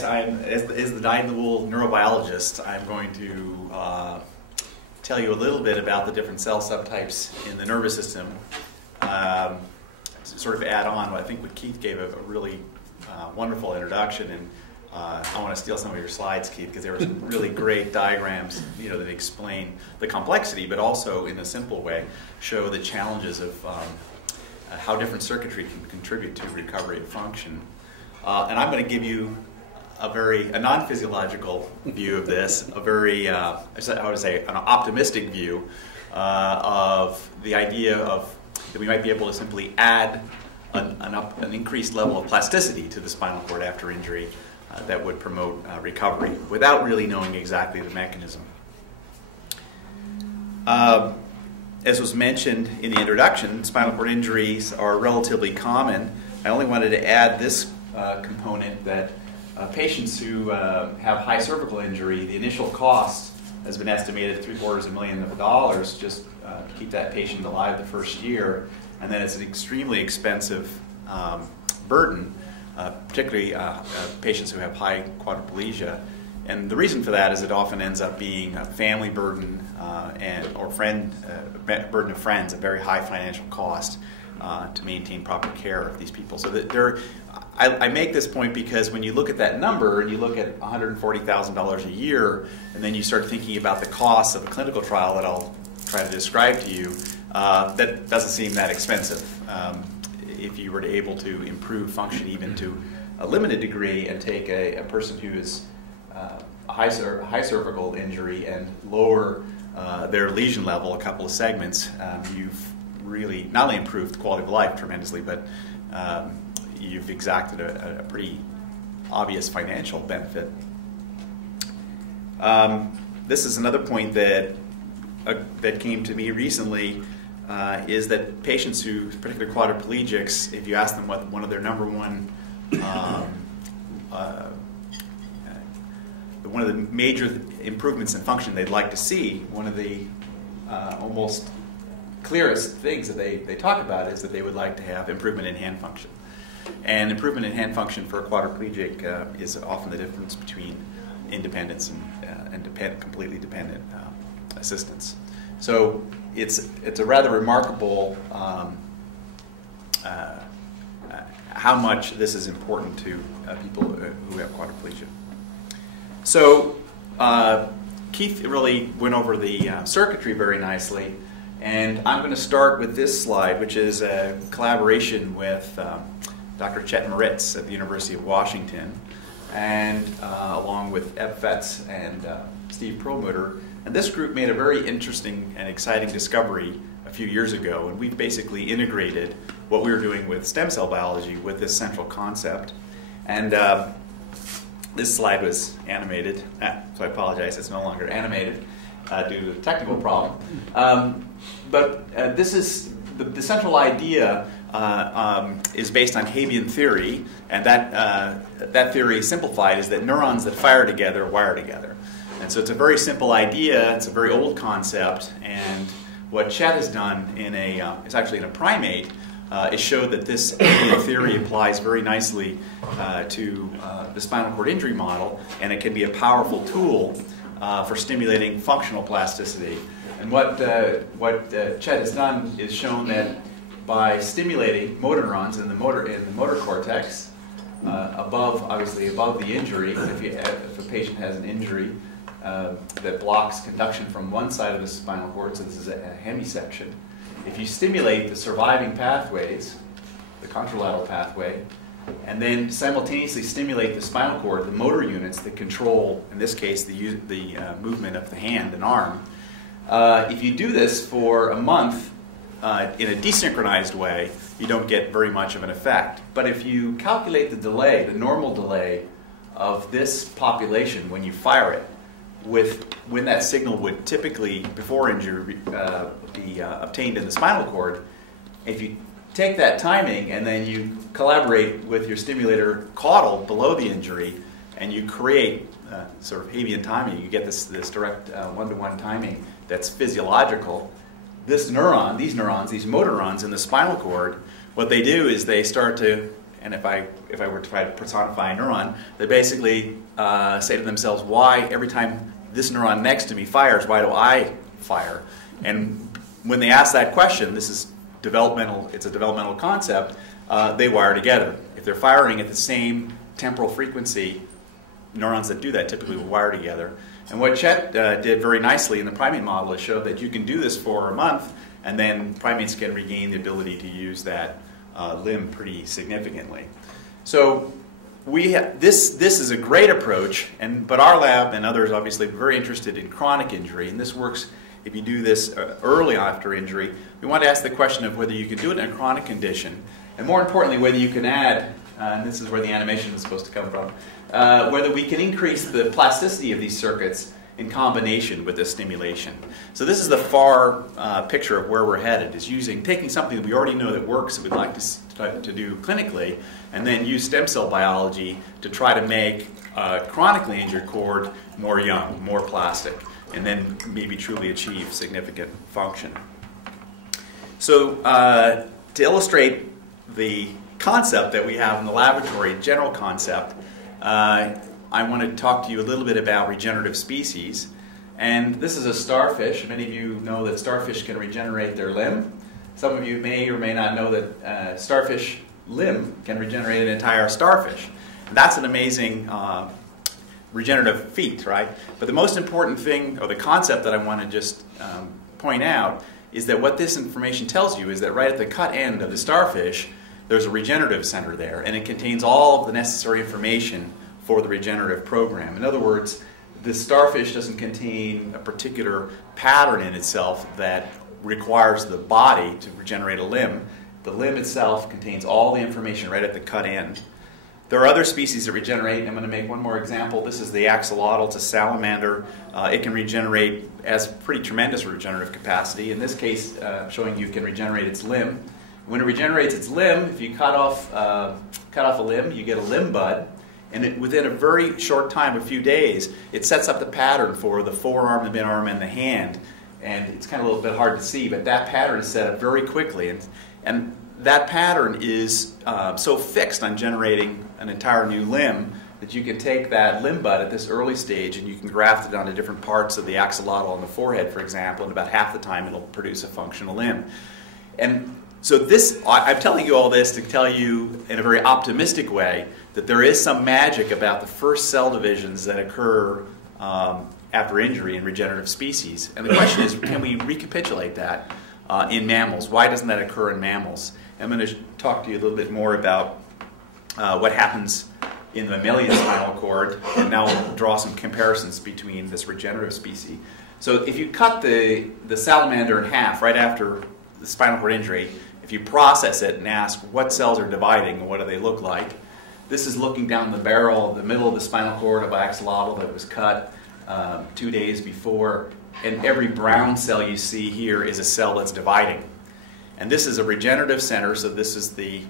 guess as the dyed-in-the-wool neurobiologist, I'm going to tell you a little bit about the different cell subtypes in the nervous system. Sort of add on, I think what Keith gave a really wonderful introduction, and I want to steal some of your slides, Keith, because there were some really great diagrams, that explain the complexity, but also in a simple way show the challenges of how different circuitry can contribute to recovery of function. And I'm going to give you a non-physiological view of this, a very, I would say, an optimistic view of the idea of that we might be able to simply add an increased level of plasticity to the spinal cord after injury that would promote recovery without really knowing exactly the mechanism. As was mentioned in the introduction, spinal cord injuries are relatively common. I only wanted to add this component that patients who have high cervical injury, the initial cost has been estimated at $750,000 just to keep that patient alive the first year, and then it's an extremely expensive burden, particularly patients who have high quadriplegia. And the reason for that is it often ends up being a family burden or burden of friends, a very high financial cost to maintain proper care of these people. So I make this point because when you look at that number and you look at $140,000 a year, and then you start thinking about the cost of a clinical trial that I'll try to describe to you, that doesn't seem that expensive. If you were to able to improve function even to a limited degree and take a person who is a high cervical injury and lower their lesion level a couple of segments, you've really not only improved the quality of life tremendously, but you've exacted a pretty obvious financial benefit. This is another point that came to me recently, is that patients who, particularly quadriplegics, if you ask them what one of their number one one of the major improvements in function they'd like to see, one of the almost clearest things that they talk about is that they would like to have improvement in hand function. And improvement in hand function for a quadriplegic is often the difference between independence and completely dependent assistance. So it's a rather remarkable how much this is important to people who have quadriplegia. So Keith really went over the circuitry very nicely, and I'm going to start with this slide, which is a collaboration with Dr. Chet Moritz at the University of Washington, and along with Eb Fetz and Steve Perlmutter. And this group made a very interesting and exciting discovery a few years ago, and we've basically integrated what we were doing with stem cell biology with this central concept. And this slide was animated, so I apologize, it's no longer animated due to a technical problem. But this is the central idea is based on Hebbian theory, and that theory simplified is that neurons that fire together wire together. And so it's a very simple idea, it's a very old concept, and what Chet has done it's actually in a primate, is showed that this theory applies very nicely to the spinal cord injury model, and it can be a powerful tool for stimulating functional plasticity. And what Chet has done is shown that by stimulating motor neurons in the motor cortex, obviously above the injury, if a patient has an injury that blocks conduction from one side of the spinal cord, so this is a hemisection. If you stimulate the surviving pathways, the contralateral pathway, and then simultaneously stimulate the spinal cord, the motor units that control, in this case, the movement of the hand and arm, if you do this for a month in a desynchronized way, you don't get very much of an effect. But if you calculate the delay, the normal delay of this population when you fire it, with when that signal would typically, before injury, be obtained in the spinal cord, if you take that timing and then you collaborate with your stimulator caudal below the injury, and you create sort of Hebbian timing, you get this direct one-to-one timing that's physiological. These motor neurons in the spinal cord, what they do is they start to and if I were to try to personify a neuron, they basically say to themselves, why every time this neuron next to me fires, why do I fire? And when they ask that question, this is developmental, it's a developmental concept, they wire together. If they're firing at the same temporal frequency, neurons that do that typically will wire together. And what Chet did very nicely in the primate model is show that you can do this for a month, and then primates can regain the ability to use that limb pretty significantly. So this is a great approach, but our lab and others obviously are very interested in chronic injury, and this works if you do this early after injury. We want to ask the question of whether you can do it in a chronic condition, and more importantly, whether you can add, and this is where the animation is supposed to come from, whether we can increase the plasticity of these circuits in combination with this stimulation. So this is the far picture of where we're headed, is taking something that we already know that works that we'd like to do clinically, and then use stem cell biology to try to make chronically injured cord more young, more plastic, and then maybe truly achieve significant function. So to illustrate the concept that we have in the laboratory, general concept, I want to talk to you a little bit about regenerative species. And this is a starfish. Many of you know that starfish can regenerate their limb. Some of you may or may not know that starfish limb can regenerate an entire starfish. And that's an amazing regenerative feat, right? But the most important thing, or the concept that I want to just point out, is that what this information tells you is that right at the cut end of the starfish, there's a regenerative center there, and it contains all of the necessary information for the regenerative program. In other words, the starfish doesn't contain a particular pattern in itself that requires the body to regenerate a limb. The limb itself contains all the information right at the cut end. There are other species that regenerate. I'm going to make one more example. This is the axolotl. It's a salamander. It can regenerate, has pretty tremendous regenerative capacity. In this case, showing you it can regenerate its limb. When it regenerates its limb, if you cut off a limb, you get a limb bud. And within a very short time, a few days, it sets up the pattern for the forearm, the midarm, and the hand. And it's kind of a little bit hard to see, but that pattern is set up very quickly. And that pattern is so fixed on generating an entire new limb that you can take that limb bud at this early stage and you can graft it onto different parts of the axolotl on the forehead, for example, and about half the time it'll produce a functional limb. And so I'm telling you all this to tell you in a very optimistic way that there is some magic about the first cell divisions that occur after injury in regenerative species. And the question is, can we recapitulate that in mammals? Why doesn't that occur in mammals? I'm going to talk to you a little bit more about what happens in the mammalian spinal cord, and now we'll draw some comparisons between this regenerative species. So if you cut the salamander in half right after the spinal cord injury, if you process it and ask what cells are dividing and what do they look like, this is looking down the barrel, the middle of the spinal cord of axolotl that was cut 2 days before, and every brown cell you see here is a cell that's dividing. And this is a regenerative center, so this is the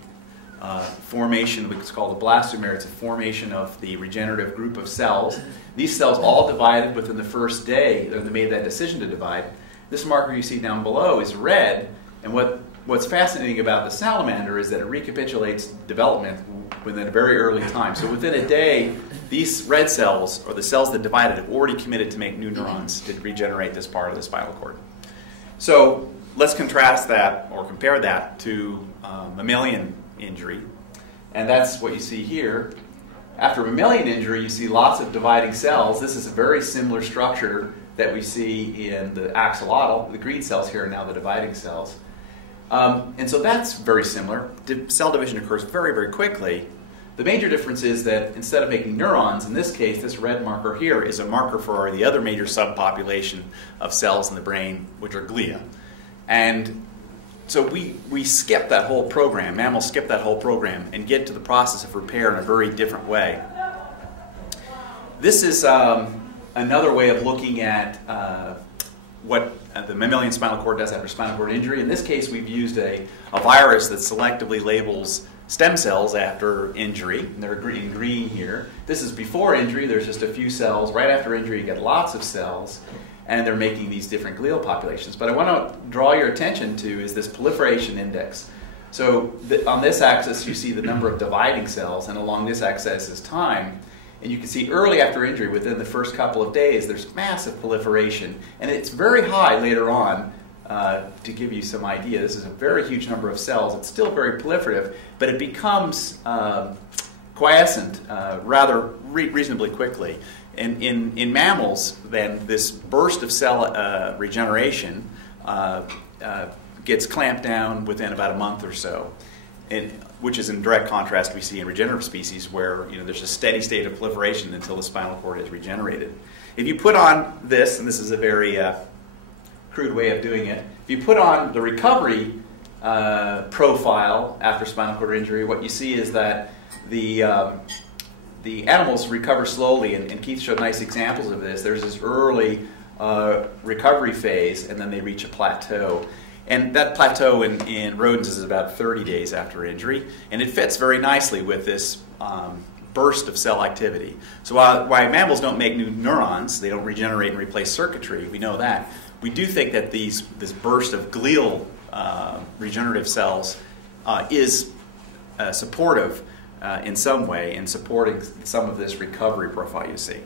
formation, it's called a blastomere. It's a formation of the regenerative group of cells. These cells all divided within the first day that they made that decision to divide. This marker you see down below is red, and what's fascinating about the salamander is that it recapitulates development within a very early time. So within a day, these red cells, or the cells that divided, have already committed to make new neurons to regenerate this part of the spinal cord. So let's contrast that, or compare that, to mammalian injury. And that's what you see here. After mammalian injury, you see lots of dividing cells. This is a very similar structure that we see in the axolotl. The green cells here are now the dividing cells. And so that's very similar. Cell division occurs very, very quickly. The major difference is that instead of making neurons, in this case, this red marker here is a marker for the other major subpopulation of cells in the brain, which are glia. And so we skip that whole program, mammals skip that whole program, and get to the process of repair in a very different way. This is another way of looking at what the mammalian spinal cord does after spinal cord injury. In this case, we've used a virus that selectively labels stem cells after injury. And they're in green here. This is before injury. There's just a few cells. Right after injury, you get lots of cells. And they're making these different glial populations. But I want to draw your attention to is this proliferation index. So on this axis, you see the number of dividing cells, and along this axis is time. And you can see early after injury, within the first couple of days, there's massive proliferation. And it's very high later on. To give you some idea, this is a very huge number of cells. It's still very proliferative, but it becomes quiescent rather reasonably quickly. And in mammals, then, this burst of cell regeneration gets clamped down within about a month or so, which is in direct contrast we see in regenerative species where there's a steady state of proliferation until the spinal cord is regenerated. If you put on this, and this is a very crude way of doing it, if you put on the recovery profile after spinal cord injury, what you see is that the animals recover slowly, and Keith showed nice examples of this. There's this early recovery phase, and then they reach a plateau. And that plateau in rodents is about 30 days after injury, and it fits very nicely with this burst of cell activity. So while mammals don't make new neurons, they don't regenerate and replace circuitry, we know that. We do think that this burst of glial regenerative cells is supportive in some way in supporting some of this recovery profile you see.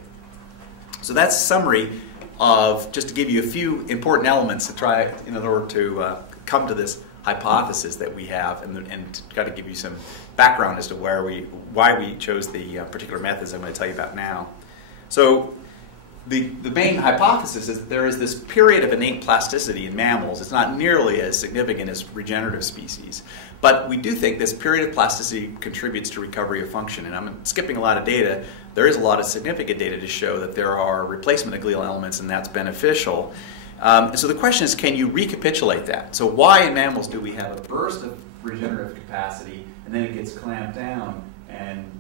So that's a summary of, just to give you a few important elements to try in order to come to this hypothesis that we have, and to try to give you some background as to why we chose the particular methods I'm going to tell you about now. So the main hypothesis is that there is this period of innate plasticity in mammals. It's not nearly as significant as regenerative species, but we do think this period of plasticity contributes to recovery of function. And I'm skipping a lot of data. There is a lot of significant data to show that there are replacement of glial elements, and that's beneficial. So the question is, can you recapitulate that? So why in mammals do we have a burst of regenerative capacity, and then it gets clamped down and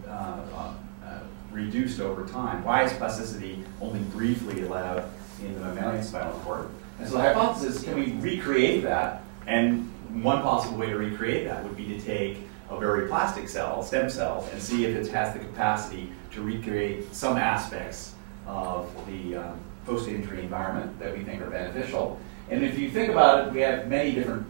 reduced over time? Why is plasticity only briefly allowed in the mammalian spinal cord? And so the hypothesis is, can we recreate that? And one possible way to recreate that would be to take a very plastic cell, stem cell, and see if it has the capacity to recreate some aspects of the post-injury environment that we think are beneficial. And if you think about it, we have many different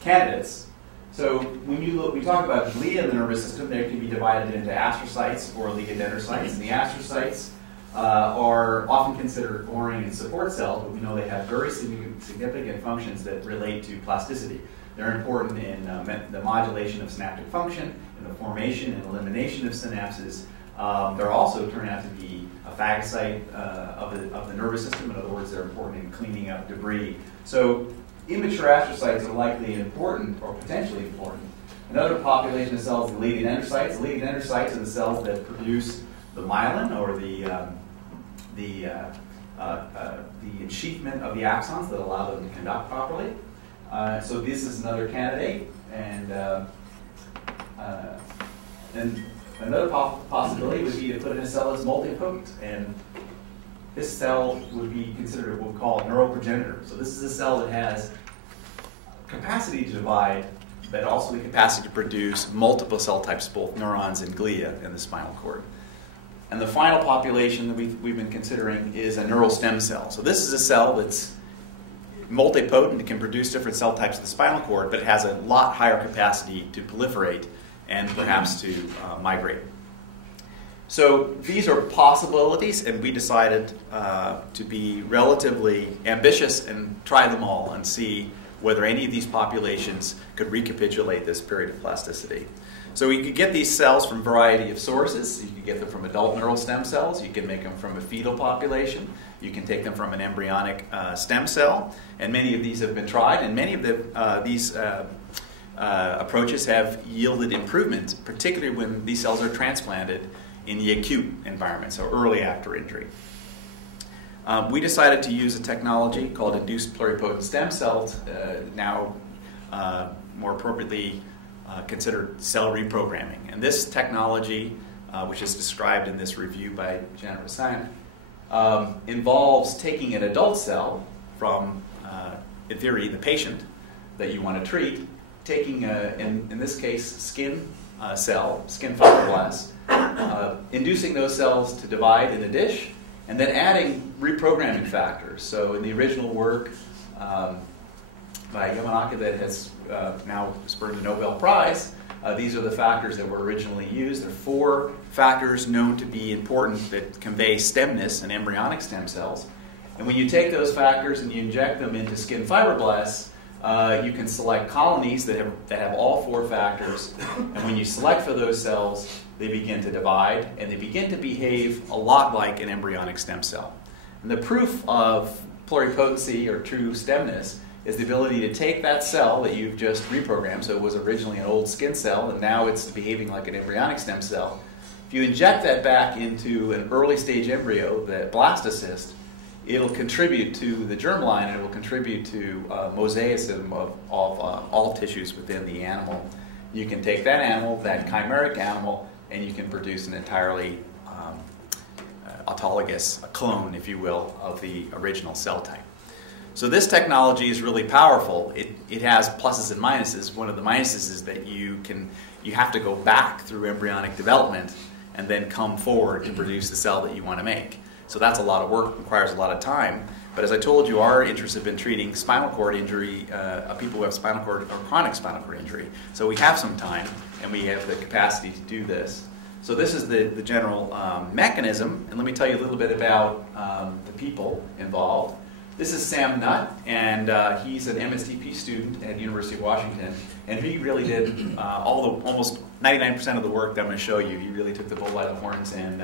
candidates. So when we talk about glia in the nervous system, they can be divided into astrocytes or oligodendrocytes. And the astrocytes are often considered boring and support cells, but we know they have very significant functions that relate to plasticity. They're important in the modulation of synaptic function, in the formation and elimination of synapses. They're also turn out to be a phagocyte of the nervous system. In other words, they're important in cleaning up debris. So immature astrocytes are likely important, or potentially important. Another population of cells is the oligodendrocytes. Oligodendrocytes are the cells that produce the myelin, or the ensheathment of the axons that allow them to conduct properly. So this is another candidate, and another possibility would be to put in a cell that's multipotent, and this cell would be considered what we call a neuroprogenitor. So this is a cell that has capacity to divide, but also the capacity to produce multiple cell types, both neurons and glia in the spinal cord. And the final population that we've been considering is a neural stem cell. So this is a cell that's multipotent. It can produce different cell types in the spinal cord, but it has a lot higher capacity to proliferate and perhaps to migrate. So these are possibilities, and we decided to be relatively ambitious and try them all and see whether any of these populations could recapitulate this period of plasticity. So we could get these cells from a variety of sources. You could get them from adult neural stem cells. You can make them from a fetal population. You can take them from an embryonic stem cell. And many of these have been tried, and many of these approaches have yielded improvement, particularly when these cells are transplanted in the acute environment, so early after injury. We decided to use a technology called Induced Pluripotent Stem cells, now more appropriately considered cell reprogramming. And this technology, which is described in this review by Janet Rossant, involves taking an adult cell from, in theory, the patient that you want to treat, taking, in this case, skin cell, skin fibroblasts, inducing those cells to divide in a dish, and then adding reprogramming factors. So in the original work, by Yamanaka that has now spurred a Nobel Prize. These are the factors that were originally used. There are 4 factors known to be important that convey stemness in embryonic stem cells. And when you take those factors and you inject them into skin fibroblasts, you can select colonies that have all 4 factors. And when you select for those cells, they begin to divide, and they begin to behave a lot like an embryonic stem cell. And the proof of pluripotency, or true stemness, is the ability to take that cell that you've just reprogrammed, so it was originally an old skin cell, and now it's behaving like an embryonic stem cell. If you inject that back into an early stage embryo, the blastocyst, it'll contribute to the germline, and it will contribute to mosaicism of all tissues within the animal. You can take that animal, that chimeric animal, and you can produce an entirely autologous clone, if you will, of the original cell type. So this technology is really powerful. It has pluses and minuses. One of the minuses is that you have to go back through embryonic development and then come forward to produce the cell that you want to make. So that's a lot of work, requires a lot of time. But as I told you, our interest has been treating spinal cord injury, people who have spinal cord or chronic spinal cord injury. So we have some time, and we have the capacity to do this. So this is the general mechanism, and let me tell you a little bit about the people involved. This is Sam Nutt, and he's an MSTP student at the University of Washington, and he really did almost 99% of the work that I'm going to show you. He really took the bull by the horns and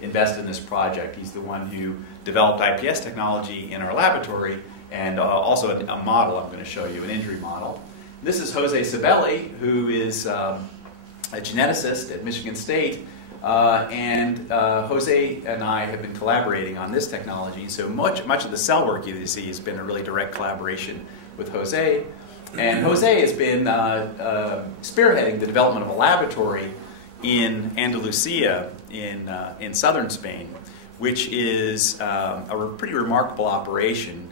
invested in this project. He's the one who developed IPS technology in our laboratory, and also a model I'm going to show you, an injury model. This is Jose Sabelli, who is a geneticist at Michigan State, and Jose and I have been collaborating on this technology. So much of the cell work you see has been a really direct collaboration with Jose. And Jose has been spearheading the development of a laboratory in Andalusia in southern Spain, which is a pretty remarkable operation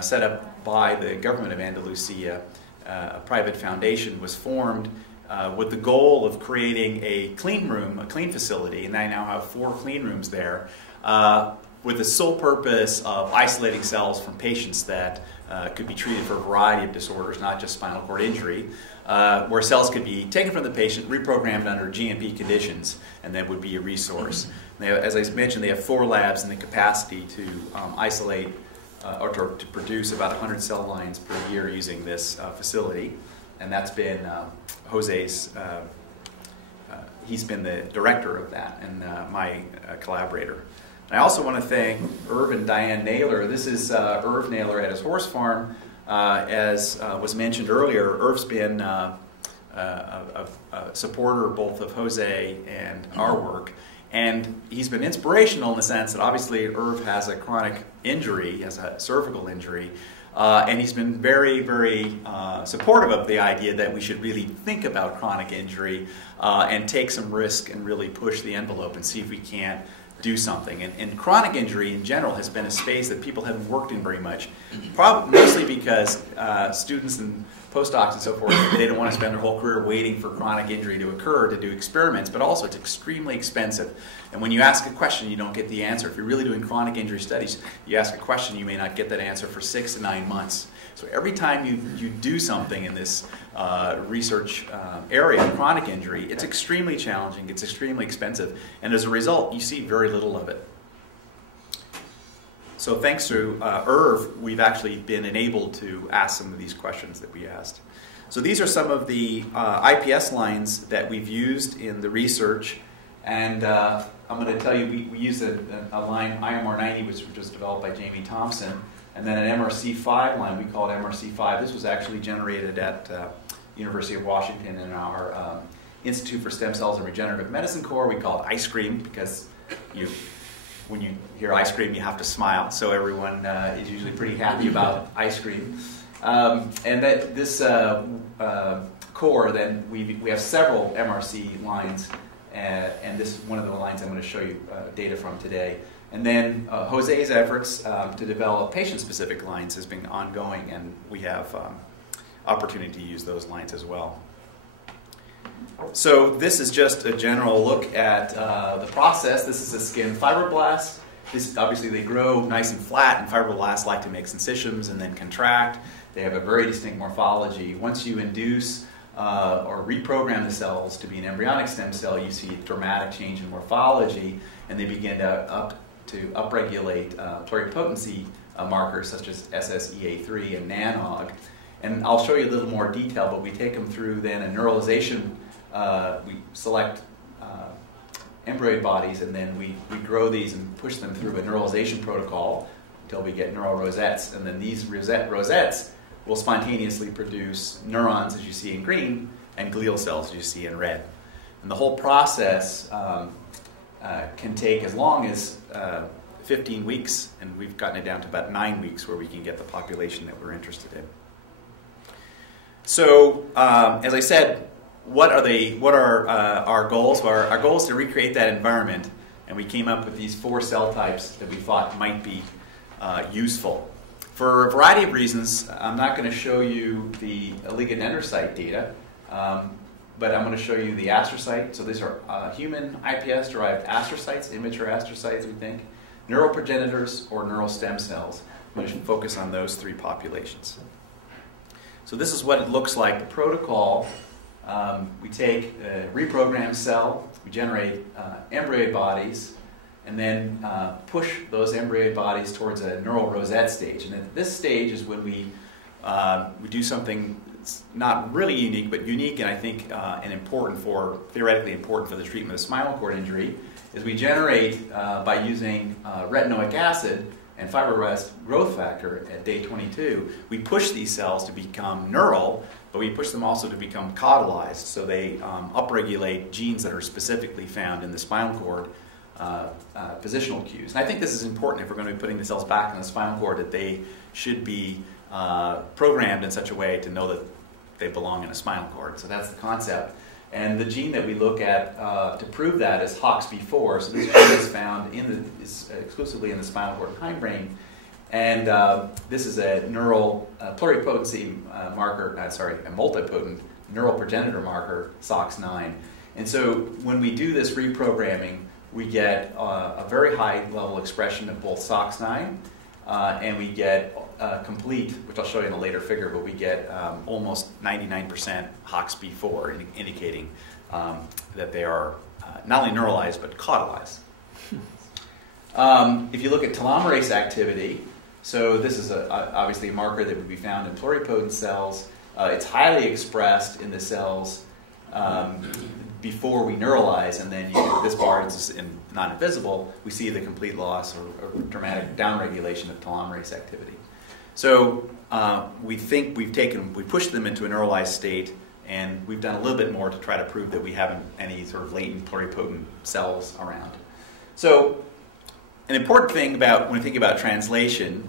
set up by the government of Andalusia. A private foundation was formed with the goal of creating a clean room, a clean facility, and I now have 4 clean rooms there, with the sole purpose of isolating cells from patients that could be treated for a variety of disorders, not just spinal cord injury, where cells could be taken from the patient, reprogrammed under GMP conditions, and then would be a resource. As I mentioned, they have 4 labs and the capacity to isolate or to produce about 100 cell lines per year using this facility. And that's been Jose's, he's been the director of that and my collaborator. And I also want to thank Irv and Diane Naylor. This is Irv Naylor at his horse farm. As was mentioned earlier, Irv's been a supporter both of Jose and our work. And he's been inspirational in the sense that obviously Irv has a chronic injury, has a cervical injury, and he's been very, very supportive of the idea that we should really think about chronic injury and take some risk and really push the envelope and see if we can't do something. And chronic injury in general has been a space that people haven't worked in very much, mostly because students and postdocs and so forth, they don't want to spend their whole career waiting for chronic injury to occur to do experiments, but also it's extremely expensive. And when you ask a question, you don't get the answer. If you're really doing chronic injury studies, you ask a question, you may not get that answer for 6 to 9 months. So every time you do something in this research area, chronic injury, it's extremely challenging, it's extremely expensive, and as a result, you see very little of it. So thanks to Irv, we've actually been enabled to ask some of these questions that we asked. So these are some of the IPS lines that we've used in the research, and I'm going to tell you we used a line IMR90, which was developed by Jamie Thompson, and then an MRC5 line we called MRC5. This was actually generated at University of Washington in our Institute for Stem Cells and Regenerative Medicine core. We call it ice cream because when you hear ice cream, you have to smile. So everyone is usually pretty happy about ice cream. And that this core, then we have several MRC lines, and this is one of the lines I'm going to show you data from today. And then Jose's efforts to develop patient-specific lines has been ongoing, and we have opportunity to use those lines as well. So this is just a general look at the process. This is a skin fibroblast. Obviously, they grow nice and flat, and fibroblasts like to make syncytiums and then contract. They have a very distinct morphology. Once you induce or reprogram the cells to be an embryonic stem cell, you see a dramatic change in morphology, and they begin to upregulate pluripotency markers such as SSEA3 and NANOG. And I'll show you a little more detail, but we take them through then a neuralization. We select embryoid bodies, and then we grow these and push them through a neuralization protocol until we get neural rosettes. And then these rosettes will spontaneously produce neurons, as you see in green, and glial cells, as you see in red. And the whole process can take as long as 15 weeks, and we've gotten it down to about 9 weeks where we can get the population that we're interested in. So, as I said, what are our goals? Well, our goal is to recreate that environment, and we came up with these 4 cell types that we thought might be useful. For a variety of reasons, I'm not going to show you the oligodendrocyte data, but I'm going to show you the astrocyte. So these are human iPS-derived astrocytes, immature astrocytes, we think, neural progenitors, or neural stem cells. I'm going to focus on those 3 populations. So this is what it looks like. The protocol, we take a reprogrammed cell, we generate embryoid bodies, and then push those embryoid bodies towards a neural rosette stage. And at this stage is when we do something that's not really unique, but unique and I think theoretically important for the treatment of spinal cord injury, is we generate, by using retinoic acid and fibroblast growth factor at day 22, we push these cells to become neural, but we push them also to become caudalized, so they upregulate genes that are specifically found in the spinal cord positional cues. And I think this is important if we're going to be putting the cells back in the spinal cord, that they should be programmed in such a way to know that they belong in a spinal cord. So that's the concept. And the gene that we look at to prove that is HOXB4. So this gene is found exclusively in the spinal cord and hindbrain. And this is a neural pluripotency marker, a multipotent neural progenitor marker, SOX9. And so when we do this reprogramming, we get a very high level expression of both SOX9, and we get complete, which I'll show you in a later figure, but we get almost 99% HOXB4, indicating that they are not only neuralized, but caudalized. If you look at telomerase activity, so this is obviously a marker that would be found in pluripotent cells. It's highly expressed in the cells before we neuralize, and then this bar is not invisible. We see the complete loss or dramatic downregulation of telomerase activity. So we think we pushed them into a neuralized state, and we've done a little bit more to try to prove that we haven't any sort of latent pluripotent cells around. So an important thing when we think about translation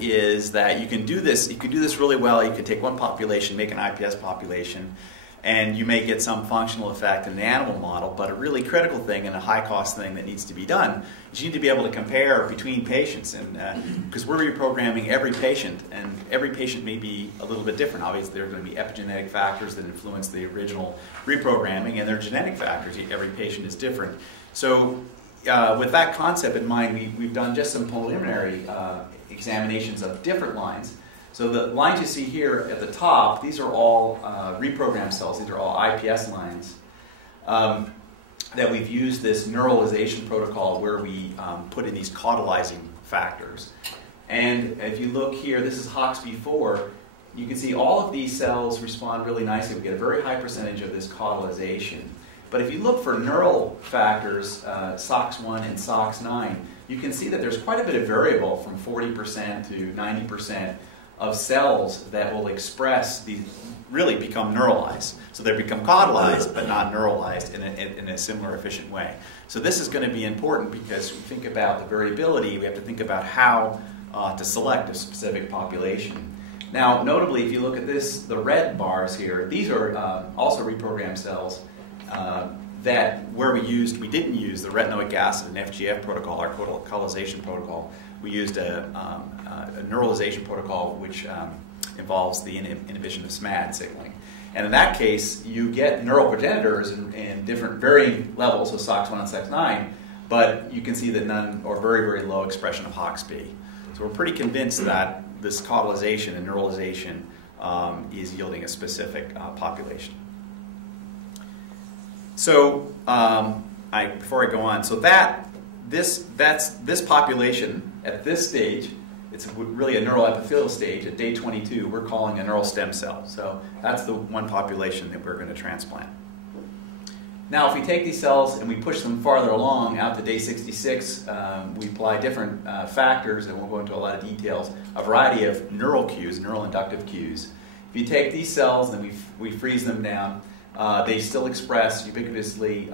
is that you can do this. You can do this really well. You can take one population, make an iPS population, and you may get some functional effect in the animal model, but a really critical thing and a high-cost thing that needs to be done is you need to be able to compare between patients, and because we're reprogramming every patient, and every patient may be a little bit different. Obviously, there are going to be epigenetic factors that influence the original reprogramming, and there are genetic factors. Every patient is different. So with that concept in mind, we've done just some preliminary examinations of different lines. So the lines you see here at the top, these are all reprogrammed cells. These are all iPS lines that we've used this neuralization protocol where we put in these caudalizing factors. And if you look here, this is HOXB4. You can see all of these cells respond really nicely. We get a very high percentage of this caudalization. But if you look for neural factors, SOX1 and SOX9, you can see that there's quite a bit of variable from 40% to 90% of cells that will express these, really become neuralized. So they become caudalized but not neuralized in a similar efficient way. So this is going to be important because we think about the variability, we have to think about how to select a specific population. Now, notably, if you look at this, the red bars here, these are also reprogrammed cells we didn't use the retinoic acid and FGF protocol, our caudalization protocol. We used a neuralization protocol which involves the inhibition of SMAD signaling. And in that case, you get neural progenitors in different varying levels, so SOX1 and SOX9, but you can see that none or very, very low expression of HOXB. So we're pretty convinced that this caudalization and neuralization is yielding a specific population. So before I go on, so this population at this stage, it's really a neural epithelial stage at day 22, we're calling a neural stem cell. So that's the one population that we're going to transplant. Now, if we take these cells and we push them farther along out to day 66, we apply different factors, and we'll go into a lot of details, a variety of neural cues, neural inductive cues. If you take these cells and we freeze them down, they still express ubiquitously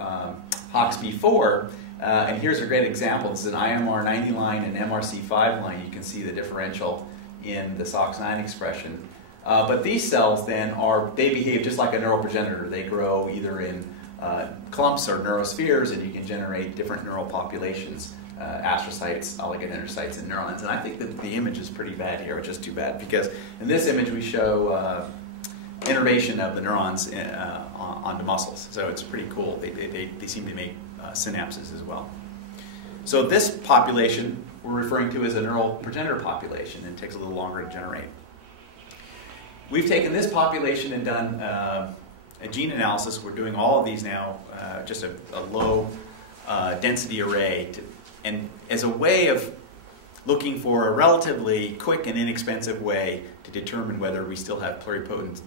HOXB4, and here's a great example. This is an IMR90 line and MRC5 line. You can see the differential in the SOX9 expression. But these cells then they behave just like a neural progenitor. They grow either in clumps or neurospheres, and you can generate different neural populations, astrocytes, oligodendrocytes, and neurons. And I think that the image is pretty bad here, which is too bad, because in this image we show innervation of the neurons onto muscles. So it's pretty cool. They seem to make synapses as well. So this population we're referring to as a neural progenitor population, and it takes a little longer to generate. We've taken this population and done a gene analysis. We're doing all of these now, just a low density array, and as a way of looking for a relatively quick and inexpensive way to determine whether we still have pluripotent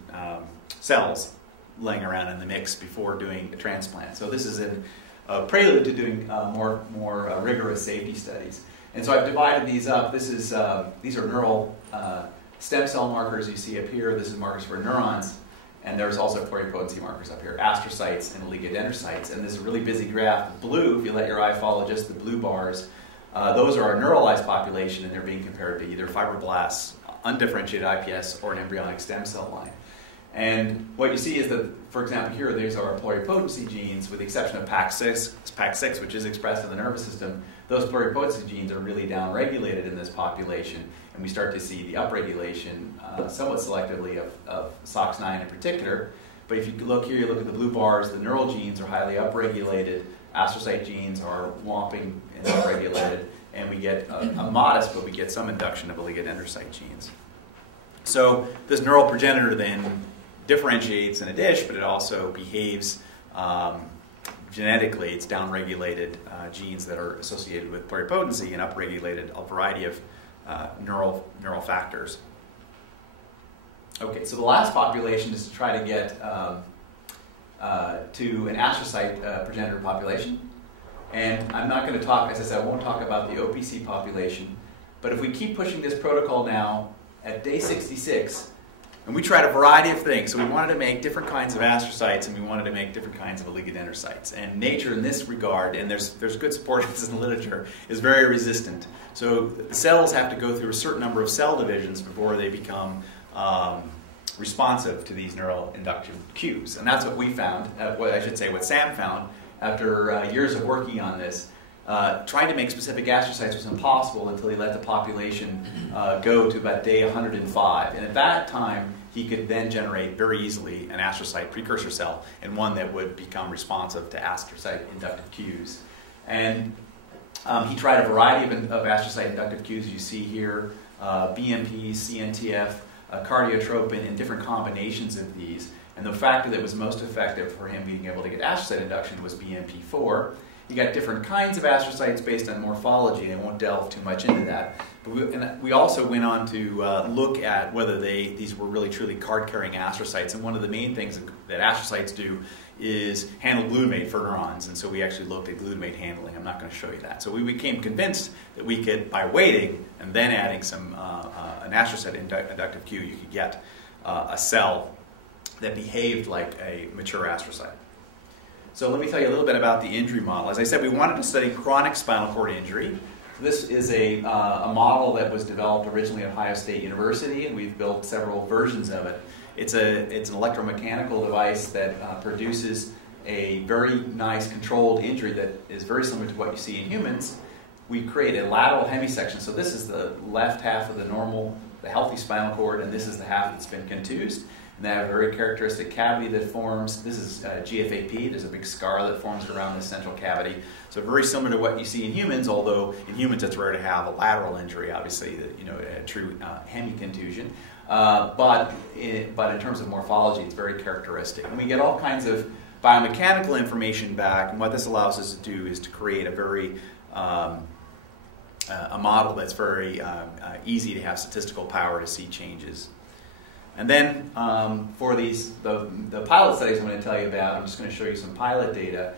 cells laying around in the mix before doing a transplant. So this is a prelude to doing more rigorous safety studies. And so I've divided these up. These are neural stem cell markers you see up here. This is markers for neurons. And there's also pluripotency markers up here, astrocytes and oligodendrocytes. And this is a really busy graph. The blue, if you let your eye follow just the blue bars, those are our neuralized population, and they're being compared to either fibroblasts, undifferentiated iPS, or an embryonic stem cell line. And what you see is that, for example, here, these are our pluripotency genes, with the exception of PAX6, which is expressed in the nervous system. Those pluripotency genes are really downregulated in this population, and we start to see the upregulation somewhat selectively of SOX9 in particular. But if you look here, you look at the blue bars, the neural genes are highly upregulated, astrocyte genes are whomping and upregulated, and we get a modest, but we get some induction of oligodendrocyte genes. So this neural progenitor then differentiates in a dish, but it also behaves genetically. It's downregulated genes that are associated with pluripotency and upregulated a variety of neural factors. Okay, so the last population is to try to get to an astrocyte progenitor population. And I'm not going to talk, as I said, I won't talk about the OPC population. But if we keep pushing this protocol now at day 66, and we tried a variety of things. So we wanted to make different kinds of astrocytes, and we wanted to make different kinds of oligodendrocytes. And nature in this regard, and there's good support for this in the literature, is very resistant. So the cells have to go through a certain number of cell divisions before they become responsive to these neural induction cues. And that's what we found, what Sam found after years of working on this. Trying to make specific astrocytes was impossible until he let the population go to about day 105. And at that time, he could then generate very easily an astrocyte precursor cell, and one that would become responsive to astrocyte inductive cues. And he tried a variety of astrocyte inductive cues you see here, BMP, CNTF, cardiotropin, and different combinations of these. And the factor that was most effective for him being able to get astrocyte induction was BMP4. You got different kinds of astrocytes based on morphology, and I won't delve too much into that. But we also went on to look at whether these were really truly card-carrying astrocytes. And one of the main things that astrocytes do is handle glutamate for neurons. And so we actually looked at glutamate handling. I'm not going to show you that. So we became convinced that we could, by waiting and then adding an astrocyte inductive cue, you could get a cell that behaved like a mature astrocyte. So let me tell you a little bit about the injury model. As I said, we wanted to study chronic spinal cord injury. This is a model that was developed originally at Ohio State University, and we've built several versions of it. It's an electromechanical device that produces a very nice controlled injury that is very similar to what you see in humans. We create a lateral hemisection. So this is the left half of the healthy spinal cord, and this is the half that's been contused. and they have a very characteristic cavity that forms. This is GFAP. There's a big scar that forms around the central cavity. So very similar to what you see in humans, although in humans it's rare to have a lateral injury, obviously, a true hemicontusion. But in terms of morphology, it's very characteristic. And we get all kinds of biomechanical information back, and what this allows us to do is to create a very a model that's very easy to have statistical power to see changes. And then for the pilot studies I'm going to tell you about, I'm just going to show you some pilot data.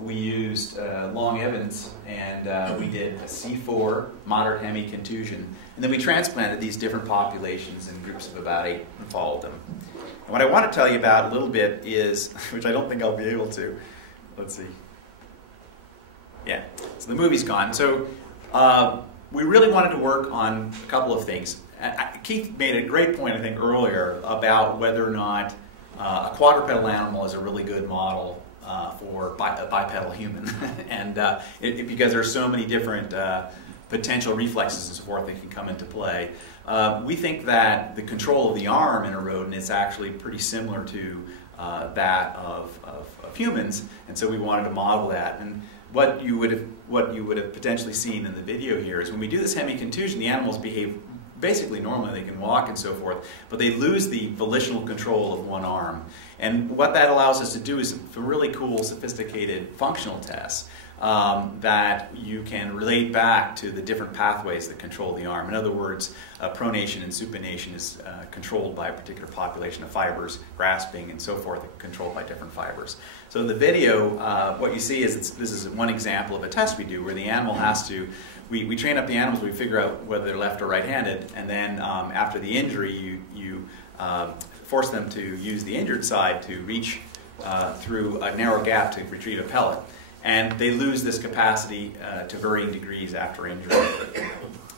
We used long evidence, and we did a C4 moderate hemicontusion, and then we transplanted these different populations in groups of about 8 and followed them. And what I want to tell you about a little bit is, which I don't think I'll be able to, let's see. Yeah, so the movie's gone. So we really wanted to work on a couple of things. Keith made a great point, I think, earlier about whether or not a quadrupedal animal is a really good model for a bipedal human, and because there are so many different potential reflexes and so forth that can come into play. We think that the control of the arm in a rodent is actually pretty similar to that of humans, and so we wanted to model that. And what you would have potentially seen in the video here is when we do this hemicontusion, the animals behave basically normally. They can walk and so forth, but they lose the volitional control of one arm. And what that allows us to do is some really cool, sophisticated functional tests that you can relate back to the different pathways that control the arm. In other words, pronation and supination is controlled by a particular population of fibers, grasping and so forth, controlled by different fibers. So in the video, what you see is this is one example of a test we do where the animal has to, we train up the animals, we figure out whether they're left or right-handed, and then after the injury, you force them to use the injured side to reach through a narrow gap to retrieve a pellet. And they lose this capacity to varying degrees after injury.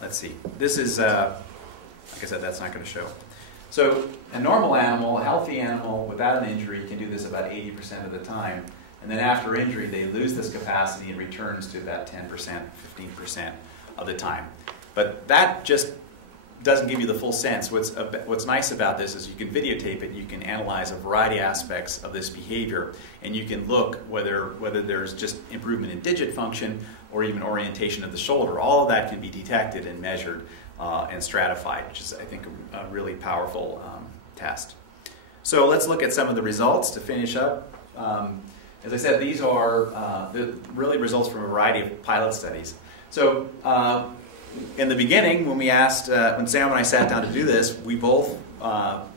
Let's see. This is, like I said, that's not going to show. So a normal animal, a healthy animal without an injury can do this about 80% of the time. And then after injury, they lose this capacity and returns to about 10%, 15% of the time. But that just doesn't give you the full sense. What's nice about this is you can videotape it, you can analyze a variety of aspects of this behavior, and you can look whether there's just improvement in digit function or even orientation of the shoulder. All of that can be detected and measured and stratified, which is, I think, a really powerful test. So let's look at some of the results to finish up. As I said, these are really results from a variety of pilot studies. So in the beginning, when we asked, when Sam and I sat down to do this, we both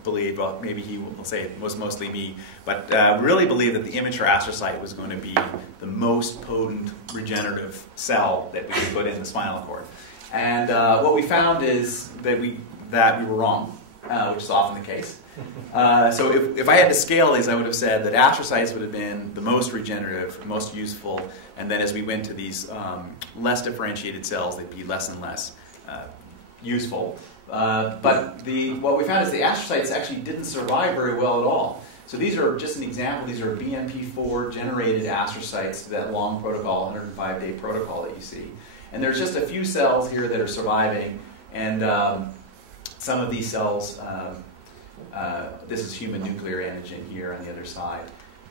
believed, well, maybe he will say it was mostly me, but really believed that the immature astrocyte was going to be the most potent regenerative cell that we could put in the spinal cord. And what we found is that we were wrong, which is often the case. So if I had to scale these, I would have said that astrocytes would have been the most regenerative, most useful, and then as we went to these less differentiated cells, they'd be less and less useful. But what we found is the astrocytes actually didn't survive very well at all. So these are just an example. These are BMP4 generated astrocytes to that long protocol, 105-day protocol that you see. And there's just a few cells here that are surviving, and some of these cells, this is human nuclear antigen here on the other side.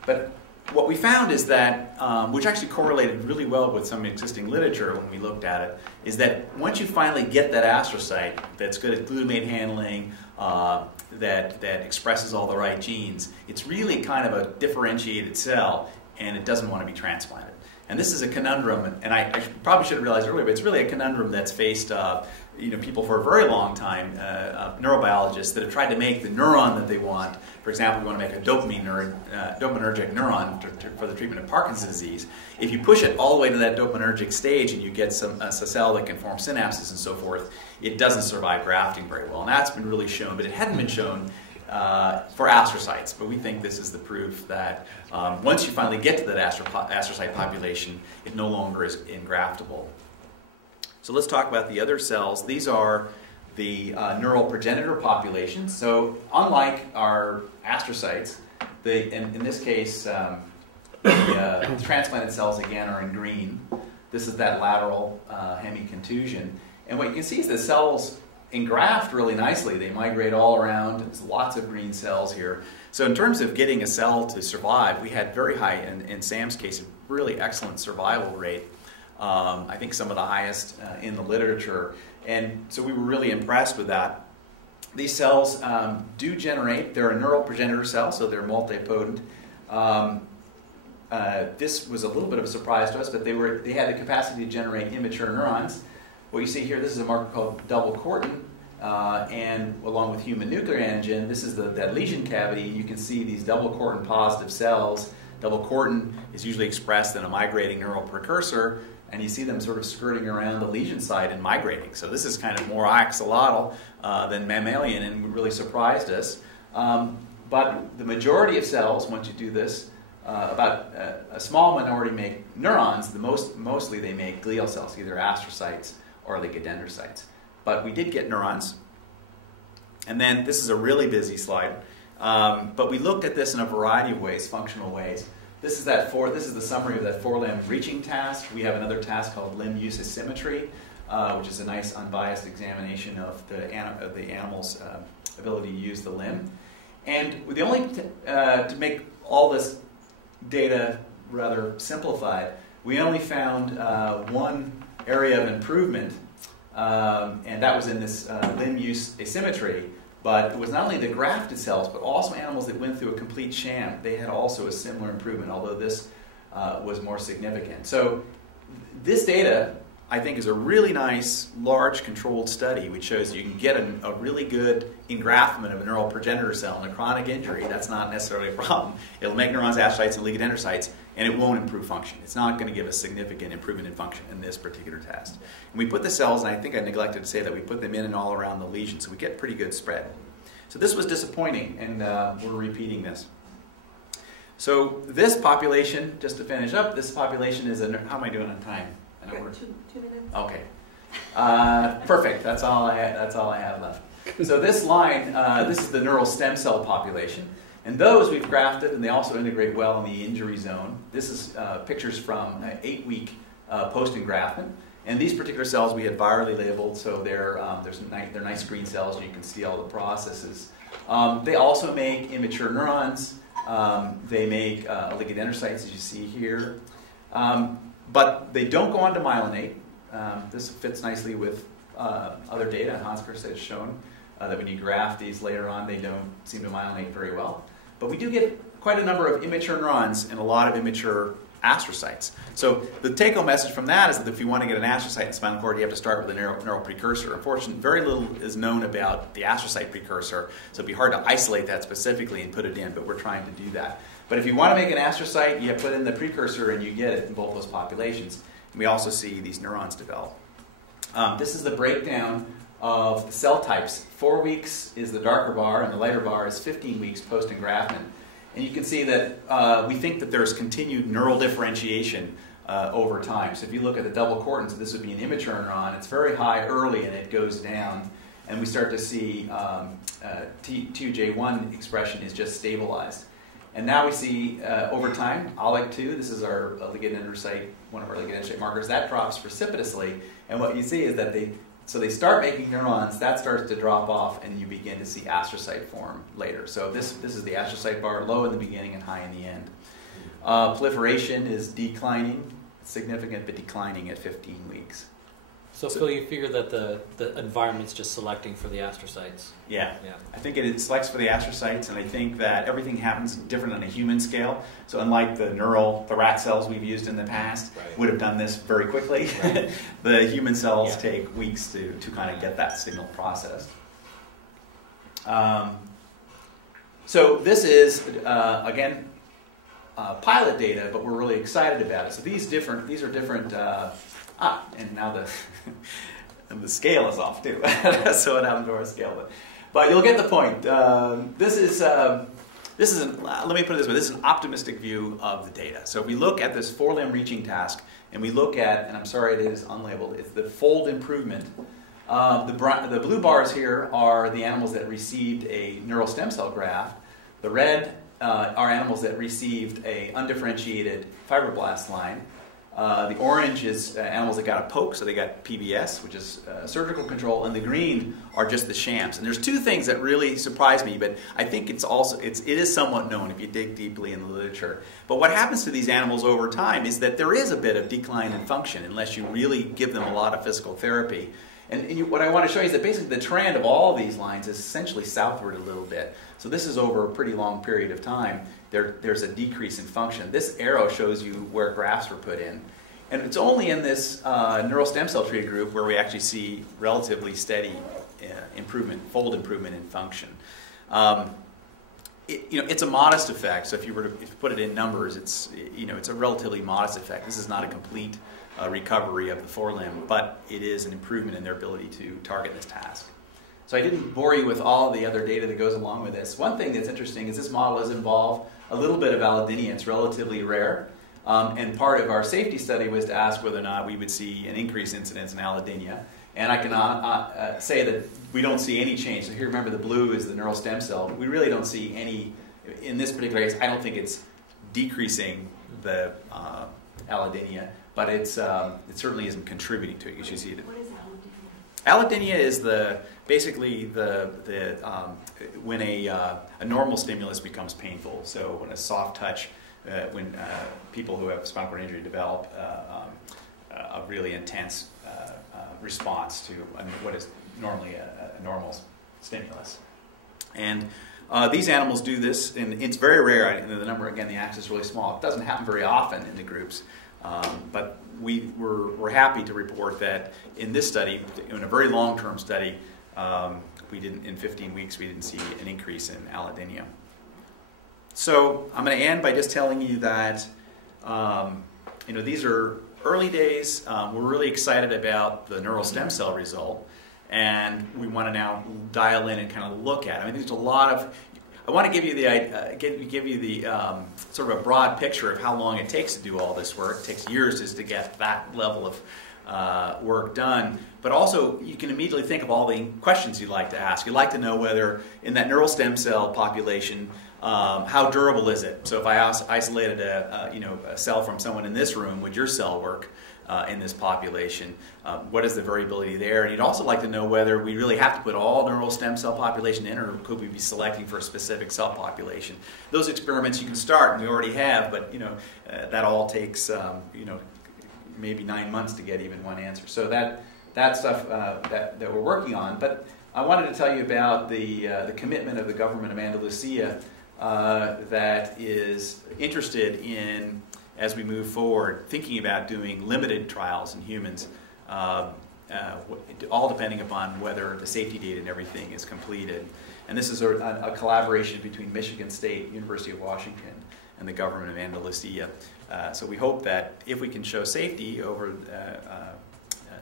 But what we found is that, which actually correlated really well with some existing literature when we looked at it, is that once you finally get that astrocyte that's good at glutamate handling, that expresses all the right genes, it's really kind of a differentiated cell, and it doesn't want to be transplanted. And this is a conundrum, and I probably should have realized earlier, but it's really a conundrum that's faced people for a very long time, neurobiologists that have tried to make the neuron that they want. For example, we want to make a dopaminergic neuron for the treatment of Parkinson's disease. If you push it all the way to that dopaminergic stage and you get a cell that can form synapses and so forth, it doesn't survive grafting very well. And that's been really shown, but it hadn't been shown for astrocytes. But we think this is the proof that once you finally get to that astrocyte population, it no longer is engraftable. So let's talk about the other cells. These are the neural progenitor populations. So unlike our astrocytes, in this case, the transplanted cells again are in green. This is that lateral hemicontusion. And what you can see is the cells engraft really nicely. They migrate all around. There's lots of green cells here. So in terms of getting a cell to survive, we had very high, in Sam's case, a really excellent survival rate. I think some of the highest in the literature. And so we were really impressed with that. These cells do generate, they're a neural progenitor cell, so they're multipotent. This was a little bit of a surprise to us, but they had the capacity to generate immature neurons. What you see here, this is a marker called double cortin, and along with human nuclear antigen, this is that lesion cavity. You can see these double cortin positive cells. Double cortin is usually expressed in a migrating neural precursor, and you see them sort of skirting around the lesion site and migrating. So this is kind of more axolotl than mammalian, and really surprised us. But the majority of cells, once you do this, about a small minority make neurons. Mostly they make glial cells, either astrocytes or oligodendrocytes. But we did get neurons. And then this is a really busy slide. But we looked at this in a variety of ways, functional ways. This is the summary of that four-limb reaching task. We have another task called limb use asymmetry, which is a nice unbiased examination of the animal's ability to use the limb. And the only to make all this data rather simplified, we only found one area of improvement, and that was in this limb use asymmetry. But it was not only the grafted cells, but also animals that went through a complete sham. They had also a similar improvement, although this was more significant. So this data, I think, is a really nice, large, controlled study, which shows you can get a really good engraftment of a neural progenitor cell in a chronic injury. That's not necessarily a problem. It'll make neurons, astrocytes, and oligodendrocytes, and it won't improve function. It's not going to give a significant improvement in function in this particular test. And we put the cells, and I think I neglected to say that we put them in and all around the lesion, so we get pretty good spread. So this was disappointing, and we're repeating this. So this population, just to finish up, this population is how am I doing on time? I know we're 2 minutes. Okay. Perfect. That's all I have left. So this line, this is the neural stem cell population. And those we've grafted, and they also integrate well in the injury zone. This is pictures from 8-week post-engraftment. And these particular cells we had virally labeled, so they're nice green cells, and you can see all the processes. They also make immature neurons. They make oligodendrocytes, as you see here. But they don't go on to myelinate. This fits nicely with other data Hans has shown that when you graft these later on, they don't seem to myelinate very well. But we do get quite a number of immature neurons and a lot of immature astrocytes. So the take-home message from that is that if you want to get an astrocyte in the spinal cord, you have to start with a neural precursor. Unfortunately, very little is known about the astrocyte precursor, so it'd be hard to isolate that specifically and put it in, but we're trying to do that. But if you want to make an astrocyte, you put in the precursor and you get it in both those populations. And we also see these neurons develop. This is the breakdown of the cell types. 4 weeks is the darker bar, and the lighter bar is 15 weeks post-engraftment. And you can see that we think that there's continued neural differentiation over time. So if you look at the double cortins, this would be an immature neuron. It's very high early, and it goes down. And we start to see T2J1 expression is just stabilized. And now we see, over time, OLIG2, this is our oligodendrocyte, one of our oligodendrocyte markers, that drops precipitously. And what you see is that they start making neurons, that starts to drop off, and you begin to see astrocyte form later. So this is the astrocyte bar, low in the beginning and high in the end. Proliferation is declining, significant, but declining at 15 weeks. So Phil, you figure that the environment's just selecting for the astrocytes? Yeah. I think it selects for the astrocytes, and I think that everything happens different on a human scale. So unlike the rat cells we've used in the past would have done this very quickly, the human cells take weeks to kind of get that signal processed. So this is, again, pilot data, but we're really excited about it. So these are different... and now the scale is off too. So what happened to our scale? But you'll get the point. This is let me put it this way. This is an optimistic view of the data. So if we look at this 4-limb reaching task, and we look at, and I'm sorry it is unlabeled, it's the fold improvement. The blue bars here are the animals that received a neural stem cell graft. The red are animals that received a undifferentiated fibroblast line. The orange is animals that got a poke, so they got PBS, which is surgical control, and the green are just the shams. And there's two things that really surprise me, but I think it is somewhat known if you dig deeply in the literature. But what happens to these animals over time is that there is a bit of decline in function unless you really give them a lot of physical therapy. And what I want to show you is that basically the trend of all of these lines is essentially southward a little bit. So this is over a pretty long period of time. There's a decrease in function. This arrow shows you where grafts were put in. And it's only in this neural stem cell treated group where we actually see relatively steady improvement, fold improvement in function. It's a modest effect. So if you put it in numbers, it's a relatively modest effect. This is not a complete recovery of the forelimb, but it is an improvement in their ability to target this task. So I didn't bore you with all the other data that goes along with this. One thing that's interesting is this model does involve a little bit of allodynia. It's relatively rare. And part of our safety study was to ask whether or not we would see an increased incidence in allodynia. And I can say that we don't see any change. So here, remember, the blue is the neural stem cell. We really don't see any, in this particular case, I don't think it's decreasing the allodynia, but it certainly isn't contributing to it. You should see it. What is allodynia? Allodynia is basically when a normal stimulus becomes painful. So when a soft touch, when people who have spinal cord injury develop a really intense response to what is normally a normal stimulus. And these animals do this, and it's very rare. And the number, again, the axis is really small. It doesn't happen very often in the groups. But we're happy to report that in this study, in a very long-term study, in 15 weeks, we didn't see an increase in allodynia. So I'm going to end by just telling you that these are early days. We're really excited about the neural stem cell result, and we want to now dial in and kind of look at it. I mean, there's a lot of. I want to give you the sort of a broad picture of how long it takes to do all this work. It takes years just to get that level of work done. But also, you can immediately think of all the questions you'd like to ask. You'd like to know whether, in that neural stem cell population, how durable is it? So if I isolated a cell from someone in this room, would your cell work in this population? What is the variability there? And you'd also like to know whether we really have to put all neural stem cell population in, or could we be selecting for a specific cell population? Those experiments you can start, and we already have, but that all takes maybe 9 months to get even one answer. So that stuff that we're working on. But I wanted to tell you about the commitment of the government of Andalusia that is interested in, as we move forward, thinking about doing limited trials in humans, all depending upon whether the safety data and everything is completed. And this is a collaboration between Michigan State, University of Washington, and the government of Andalusia. So we hope that if we can show safety over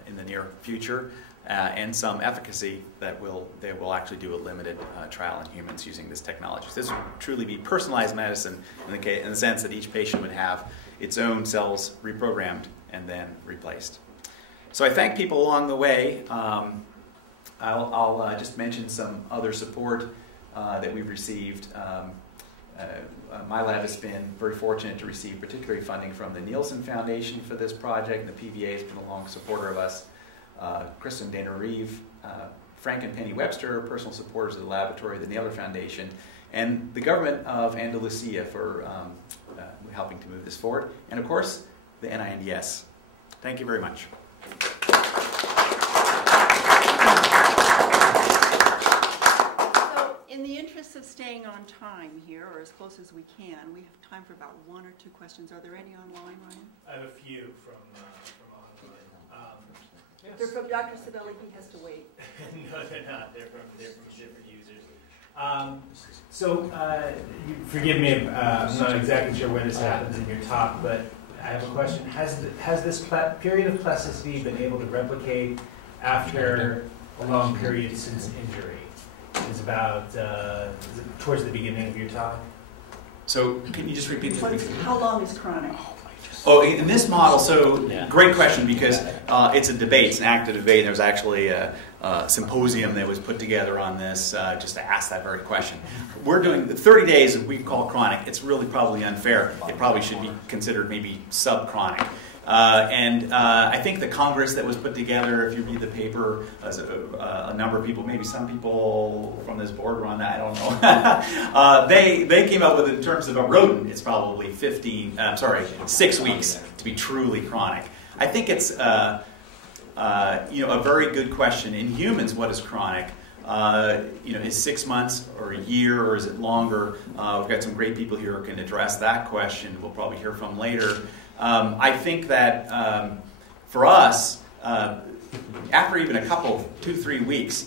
in the near future and some efficacy, that they will actually do a limited trial in humans using this technology. So this would truly be personalized medicine in the sense that each patient would have its own cells reprogrammed and then replaced. So I thank people along the way. I'll just mention some other support that we've received. My lab has been very fortunate to receive particularly funding from the Nielsen Foundation for this project. The PVA has been a long supporter of us. Kristen Dana-Reeve, Frank and Penny Webster, personal supporters of the laboratory, the Naylor Foundation, and the government of Andalusia for helping to move this forward, and of course, the NINDS. Thank you very much. So, in the interest of staying on time here, or as close as we can, we have time for about 1 or 2 questions. Are there any online, Ryan? I have a few from online. Yes. They're from Dr. Sabelli. He has to wait. No, they're not. They're from different users. Forgive me, I'm not exactly sure where this happens in your talk, but I have a question. Has this period of plasticity been able to replicate after a long period since injury? It's about towards the beginning of your talk. So can you just repeat this? How long is chronic? Oh, in this model, great question, because it's a debate, it's an active debate. There's actually a symposium that was put together on this just to ask that very question. We're doing the 30 days that we call chronic. It's really probably unfair. It probably should be considered maybe subchronic. I think the Congress that was put together, if you read the paper, a number of people, maybe some people from this board were on that, I don't know. They came up with, in terms of a rodent, it's probably 6 weeks to be truly chronic. I think it's a very good question. In humans, what is chronic? Is 6 months or a year, or is it longer? We've got some great people here who can address that question. We'll probably hear from later. I think that for us, after even a couple, 2-3 weeks,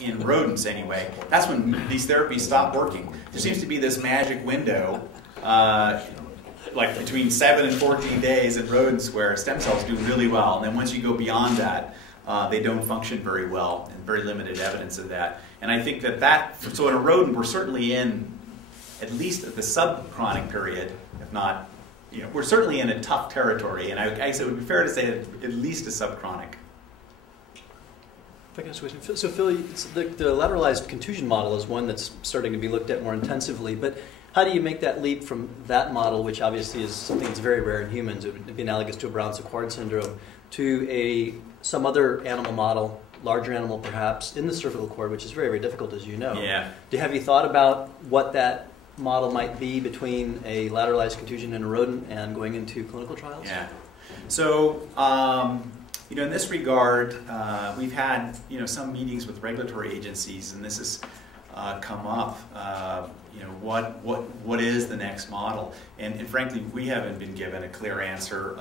in rodents anyway, that's when these therapies stop working. There seems to be this magic window, like between 7 and 14 days in rodents, where stem cells do really well. And then once you go beyond that, they don't function very well, and very limited evidence of that. And I think so in a rodent, we're certainly in, at least at the subchronic period, if not, we're certainly in a tough territory, and I guess it would be fair to say at least a subchronic. If I can ask a question. So Phil, the lateralized contusion model is one that's starting to be looked at more intensively, but how do you make that leap from that model, which obviously is something that's very rare in humans, it would be analogous to a Brown-Séquard syndrome, to some other animal model, larger animal perhaps, in the cervical cord, which is very, very difficult, as you know. Yeah. Have you thought about what that model might be between a lateralized contusion in a rodent and going into clinical trials? Yeah. So, in this regard, we've had, some meetings with regulatory agencies, and this has come up. What is the next model? And frankly, we haven't been given a clear answer.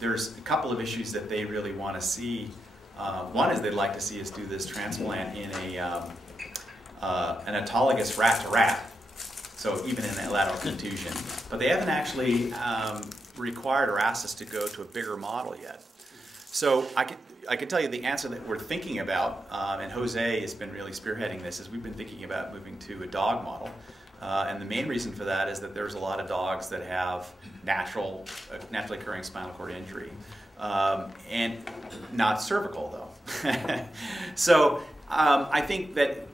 There's a couple of issues that they really want to see. One is they'd like to see us do this transplant in an autologous rat-to-rat, so even in that lateral contusion. But they haven't actually required or asked us to go to a bigger model yet. So I can tell you the answer that we're thinking about, and Jose has been really spearheading this, is we've been thinking about moving to a dog model. And the main reason for that is that there's a lot of dogs that have naturally occurring spinal cord injury, and not cervical, though. So I think that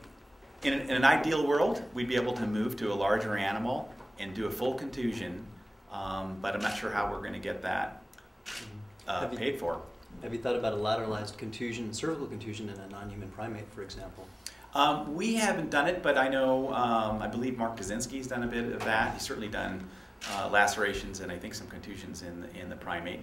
in an ideal world, we'd be able to move to a larger animal and do a full contusion, but I'm not sure how we're going to get that paid for. Have you thought about a lateralized contusion, cervical contusion in a non-human primate, for example? We haven't done it, but I know, I believe Mark Kaczynski's done a bit of that. He's certainly done lacerations and I think some contusions in the primate.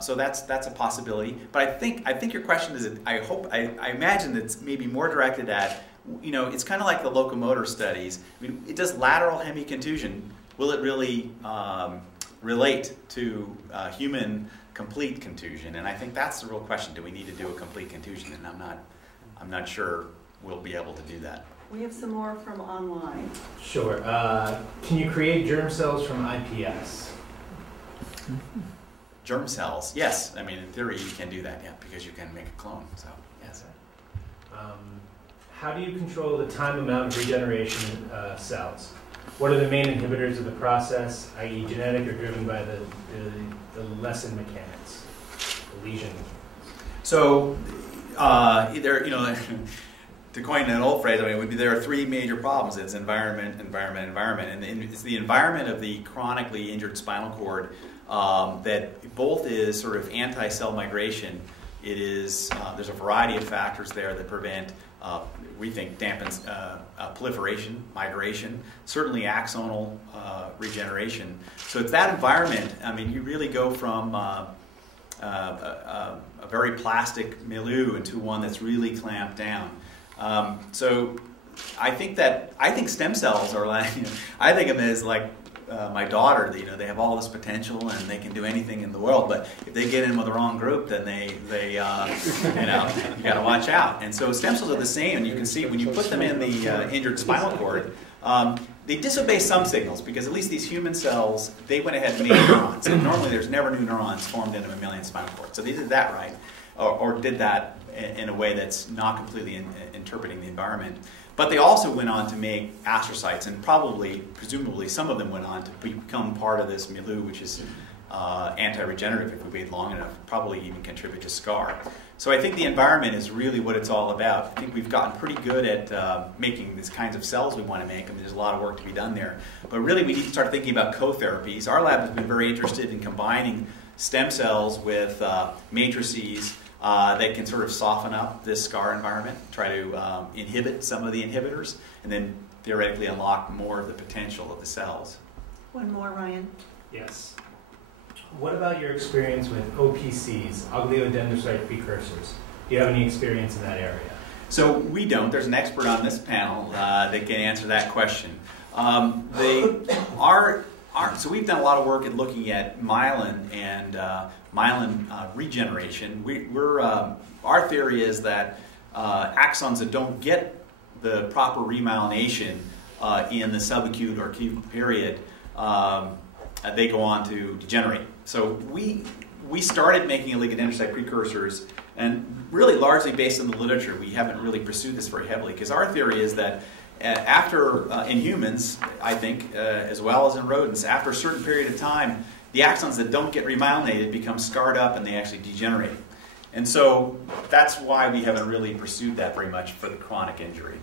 So that's a possibility. But I think your question is, I imagine it's maybe more directed at, it's kind of like the locomotor studies. I mean, it does lateral hemicontusion. Will it really relate to human complete contusion? And I think that's the real question. Do we need to do a complete contusion? And I'm not sure we'll be able to do that. We have some more from online. Sure. Can you create germ cells from iPS? Germ cells, yes. I mean, in theory, you can do that, yeah, because you can make a clone. So, yes. How do you control the time amount of regeneration cells? What are the main inhibitors of the process, i.e., genetic or driven by the lesson mechanics, the lesion? So, to coin an old phrase, there are three major problems. It's environment, and it's the environment of the chronically injured spinal cord that both is sort of anti-cell migration. It is there's a variety of factors there that prevent, we think, dampens proliferation, migration, certainly axonal regeneration. So it's that environment. I mean, you really go from a very plastic milieu into one that's really clamped down. So I think stem cells are like, I think of them as like my daughter. They have all this potential and they can do anything in the world. But if they get in with the wrong group, then they you got to watch out. And so stem cells are the same. And you can see when you put them in the injured spinal cord, they disobey some signals, because at least these human cells, they went ahead and made neurons. And normally there's never new neurons formed in a mammalian spinal cord. So they did that right, or did that in a way that's not completely interpreting the environment. But they also went on to make astrocytes, and presumably, some of them went on to become part of this milieu, which is anti-regenerative if we wait long enough, probably even contribute to scar. So I think the environment is really what it's all about. I think we've gotten pretty good at making these kinds of cells we want to make. I mean, there's a lot of work to be done there. But really, we need to start thinking about co-therapies. Our lab has been very interested in combining stem cells with matrices that can sort of soften up this scar environment, try to inhibit some of the inhibitors, and then theoretically unlock more of the potential of the cells. One more, Ryan. Yes. What about your experience with OPCs, oligodendrocyte precursors? Do you have any experience in that area? So we don't. There's an expert on this panel that can answer that question. So we've done a lot of work at looking at myelin and myelin regeneration. Our theory is that axons that don't get the proper remyelination in the subacute or acute period, they go on to degenerate. So we started making oligodendrocyte precursors, and really largely based on the literature. We haven't really pursued this very heavily, because our theory is that in humans, I think, as well as in rodents, after a certain period of time, the axons that don't get remyelinated become scarred up and they actually degenerate. And so that's why we haven't really pursued that very much for the chronic injury.